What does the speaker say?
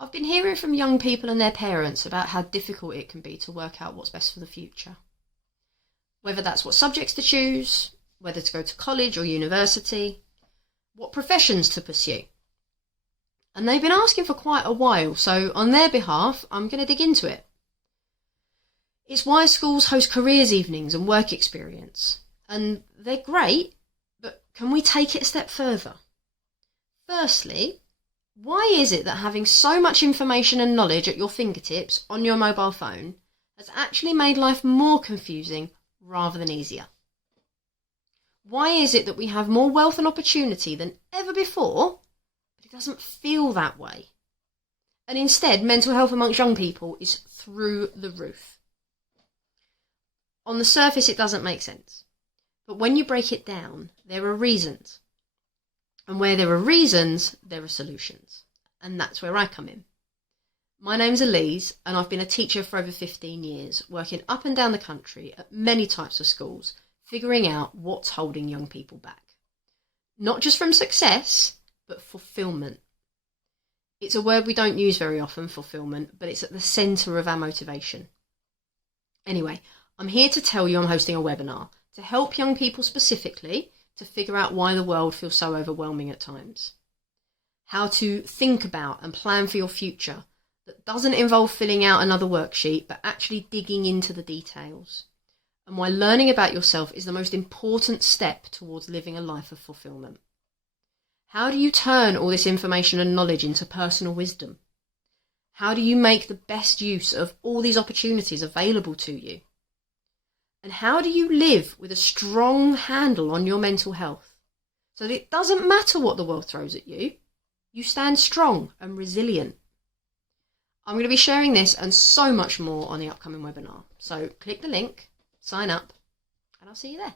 I've been hearing from young people and their parents about how difficult it can be to work out what's best for the future. Whether that's what subjects to choose, whether to go to college or university, what professions to pursue. And they've been asking for quite a while, so on their behalf, I'm going to dig into it. It's why schools host careers evenings and work experience. And they're great, but can we take it a step further? Firstly, why is it that having so much information and knowledge at your fingertips on your mobile phone has actually made life more confusing rather than easier? Why is it that we have more wealth and opportunity than ever before, but it doesn't feel that way? And instead, mental health amongst young people is through the roof. On the surface, it doesn't make sense. But when you break it down, there are reasons. And where there are reasons, there are solutions. And that's where I come in. My name's Elise, and I've been a teacher for over 15 years, working up and down the country at many types of schools, figuring out what's holding young people back. Not just from success, but fulfilment. It's a word we don't use very often, fulfilment, but it's at the centre of our motivation. Anyway, I'm here to tell you I'm hosting a webinar to help young people specifically to figure out why the world feels so overwhelming at times. How to think about and plan for your future that doesn't involve filling out another worksheet, but actually digging into the details. And why learning about yourself is the most important step towards living a life of fulfillment. How do you turn all this information and knowledge into personal wisdom? How do you make the best use of all these opportunities available to you? And how do you live with a strong handle on your mental health so that it doesn't matter what the world throws at you, you stand strong and resilient? I'm going to be sharing this and so much more on the upcoming webinar. So click the link, sign up, and I'll see you there.